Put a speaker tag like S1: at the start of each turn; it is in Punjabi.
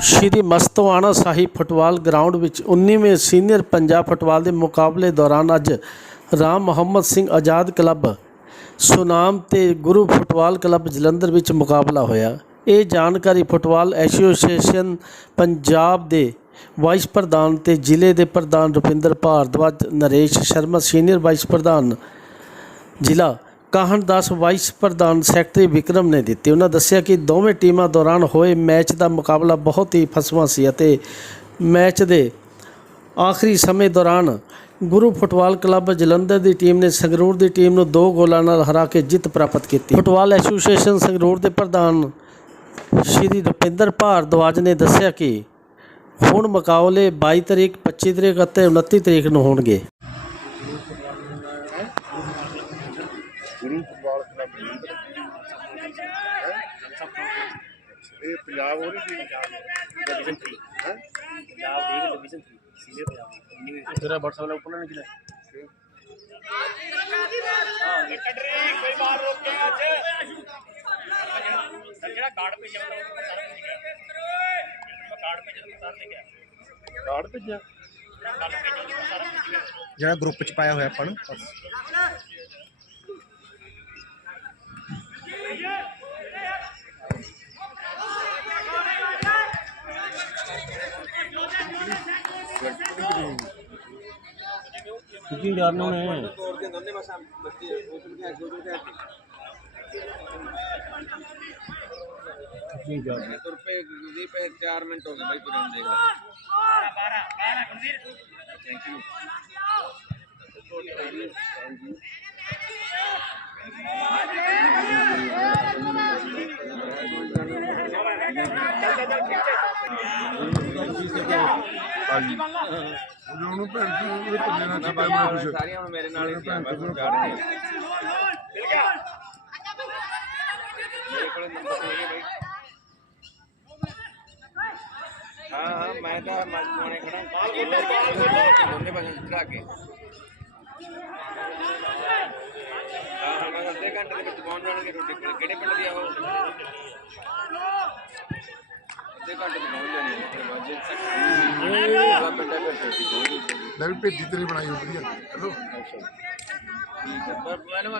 S1: ਸ਼੍ਰੀ ਮਸਤਵਾਣਾ ਸਾਹਿਬ ਫੁੱਟਬਾਲ ਗਰਾਊਂਡ ਵਿੱਚ 19ਵੇਂ ਸੀਨੀਅਰ ਪੰਜਾਬ ਫੁੱਟਬਾਲ ਦੇ ਮੁਕਾਬਲੇ ਦੌਰਾਨ ਅੱਜ ਰਾਮ ਮੁਹੰਮਦ ਸਿੰਘ ਆਜ਼ਾਦ ਕਲੱਬ, ਸੁਨਾਮ ਤੇ ਗੁਰੂ ਫੁੱਟਬਾਲ ਕਲੱਬ ਜਲੰਧਰ ਵਿੱਚ ਮੁਕਾਬਲਾ ਹੋਇਆ। ਇਹ ਜਾਣਕਾਰੀ ਫੁੱਟਬਾਲ ਐਸੋਸੀਏਸ਼ਨ ਪੰਜਾਬ ਦੇ ਵਾਈਸ ਪ੍ਰਧਾਨ ਤੇ ਜ਼ਿਲ੍ਹੇ ਦੇ ਪ੍ਰਧਾਨ ਰੁਪਿੰਦਰ ਭਾਰਦਵਾਜ, ਨਰੇਸ਼ ਸ਼ਰਮਾ, ਸੀਨੀਅਰ ਵਾਈਸ ਪ੍ਰਧਾਨ ਜ਼ਿਲ੍ਹਾ ਕਾਹਨ ਦਾਸ ਵਾਈਸ ਪ੍ਰਧਾਨ ਸੈਕਟਰੀ ਵਿਕਰਮ ਨੇ ਦਿੱਤੀ। ਉਹਨਾਂ ਦੱਸਿਆ ਕਿ ਦੋਵੇਂ ਟੀਮਾਂ ਦੌਰਾਨ ਹੋਏ ਮੈਚ ਦਾ ਮੁਕਾਬਲਾ ਬਹੁਤ ਹੀ ਫਸਵਾਂ ਸੀ ਅਤੇ ਮੈਚ ਦੇ ਆਖਰੀ ਸਮੇਂ ਦੌਰਾਨ ਗੁਰੂ ਫੁੱਟਬਾਲ ਕਲੱਬ ਜਲੰਧਰ ਦੀ ਟੀਮ ਨੇ ਸੰਗਰੂਰ ਦੀ ਟੀਮ ਨੂੰ ਦੋ ਗੋਲਾਂ ਨਾਲ ਹਰਾ ਕੇ ਜਿੱਤ ਪ੍ਰਾਪਤ ਕੀਤੀ। ਫੁੱਟਬਾਲ ਐਸੋਸੀਏਸ਼ਨ ਸੰਗਰੂਰ ਦੇ ਪ੍ਰਧਾਨ ਸ਼੍ਰੀ ਰੁਪਿੰਦਰ ਭਾਰਦਵਾਜ ਨੇ ਦੱਸਿਆ ਕਿ ਹੁਣ ਮੁਕਾਬਲੇ 22 ਤਰੀਕ 25 ਤਰੀਕ ਅਤੇ 29 ਤਰੀਕ ਨੂੰ ਹੋਣਗੇ।
S2: ਗੁਰੂ ਫੁੱਟਬਾਲ ਕਲੱਬ ਜਲੰਧਰ ਇਹ ਪੰਜਾਬ ਉਹਦੀ ਟੀਮ ਡਿਵੀਜ਼ਨ 3 ਹੈ? Punjab league
S3: division 3 senior Punjab ਤੇਰਾ WhatsApp ਨਾਲ ਉੱਪਰ ਨਾ ਨਿਕਲੇ
S2: ਹਾਂ
S3: ਕੱਢ ਰਹੇ ਕੋਈ ਬਾਲ ਰੋਕੇ ਅੱਜ ਜਿਹੜਾ ਕਾਰਡ ਭੇਜਿਆ ਕਾਰਡ ਭੇਜਿਆ ਸਰ ਨੇ ਕਿਹਾ
S2: ਕਾਰਡ ਭੇਜਿਆ
S4: ਜਿਹੜਾ ਗਰੁੱਪ ਚ ਪਾਇਆ ਹੋਇਆ ਆਪਾਂ ਨੂੰ।
S3: कितनी डालना है कितनी डालना
S5: है तो रुपए ये पे चार मिनट हो गए भाई तुरंत देगा बारह बारह थैंक यू
S2: ਉਹਨੂੰ ਭੈਣ ਜੀ ਉਹਦੇ ਪੱਲੇ ਨਾਲ ਛੱਡਿਆ ਮੈਂ ਕੁਛ
S5: ਸਾਰੀਆਂ ਹੁਣ ਮੇਰੇ ਨਾਲ ਹੀ ਸੀ ਮੈਂ ਹੁਣ ਚੜ ਗਏ ਮੇਰੇ ਕੋਲ ਨੰਬਰ ਨਹੀਂ ਹੈ ਬਾਈ ਹਾਂ ਹਾਂ ਮੈਂ ਤਾਂ ਮਸਤੂਆਣੇ ਖੜਾ ਦੋਨੇ ਪਾਸੇ ਚੜਾ ਕੇ ਹਾਂ ਹਾਂ ਮੈਂ ਅੱਧੇ ਘੰਟੇ ਦੇ ਵਿੱਚ ਪਹੁੰਚ ਜਾਣਗੇ ਰੋਟੀ ਕੋਲ ਕਿਹੜੇ ਪਿੰਡ ਦੀ ਆ ਉਹ? ਅੱਧੇ ਘੰਟੇ ਚ ਪਹੁੰਚ ਜਾਣੀ ਹੈ ਜੇ ਸੱਤ ਪਿੰਡ ਹੈ ਫਿਰ
S2: ਲੈ ਵੀ ਭੇਜੀ ਤੇਰੀ ਬਣਾਈ ਹੋਈ ਵਧੀਆ। ਚਲੋ
S5: ਠੀਕ ਹੈ ਪਰ ਮੈਨੂੰ